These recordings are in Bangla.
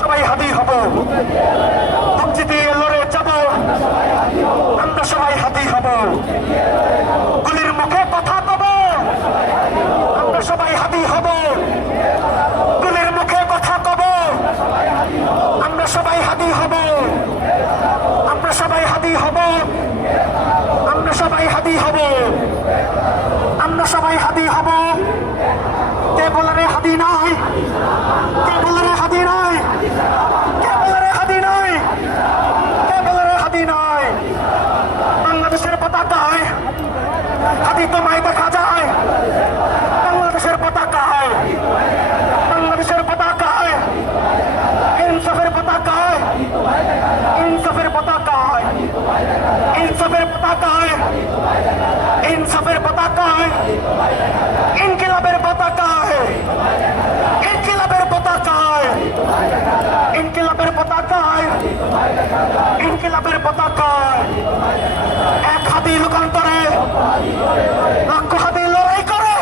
সবাই হাদি হব, মুক্তি লড়ে যাব, আমরা সবাই হাদি হব, গুলির মুখে কথা কব, আমরা সবাই হাদি হব, গুলির মুখে কথা কব, আমরা সবাই হাদি হব, আমরা সবাই হাদি হব, আমরা সবাই হাদি হব, আমরা সবাই হাদি হব। কে বলে রে হাদি নাই, কে বলে রে হাদি নাই, কে বলে রে হাদি নাই, কে বলে রে হাদি নাই। বাংলাদেশের পতাকায় হাদি তোমায় দেখা যায়, বাংলাদেশের পতাকায়, বাংলাদেশের পতাকায়, ইনসাফের পতাকায়, ইনসাফের পতাকায়, ইনসাফের পতাকায়, ইনসাফের পতাকায়, ইনকিলাবের পতাকায়, ইনকিলাবের পতাকায়, ইনকিলাবের পতাকায়, ইনকিলাবের পতাকায়। এক হাদি লোকান্তরে লক্ষ হাদি লড়াই করে,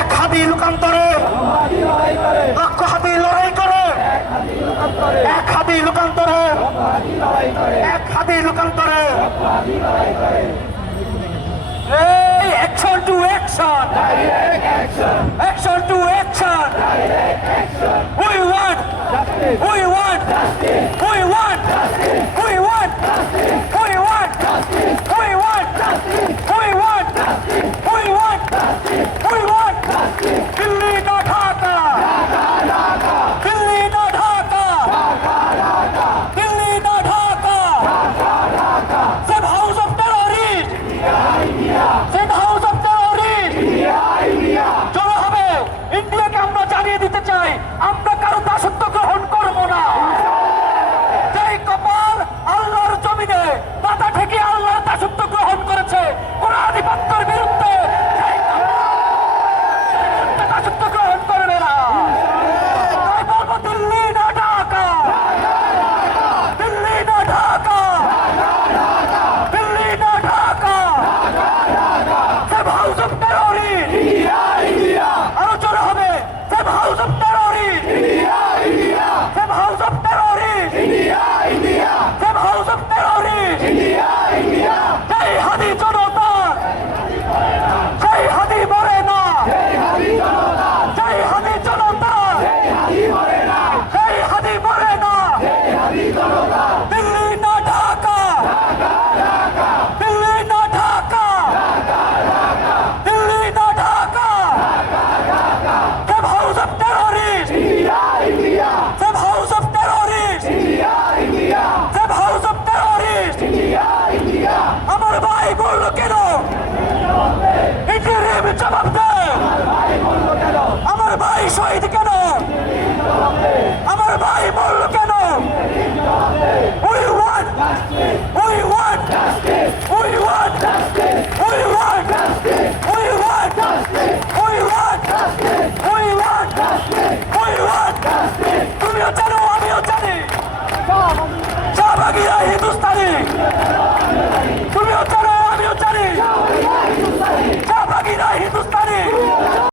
এক হাদি লোকান্তরে লক্ষ হাদি লড়াই করে, এক হাদি লোকান্তরে, এক হাদি লোকান্তরে। Hey, action to action! Action to action! We want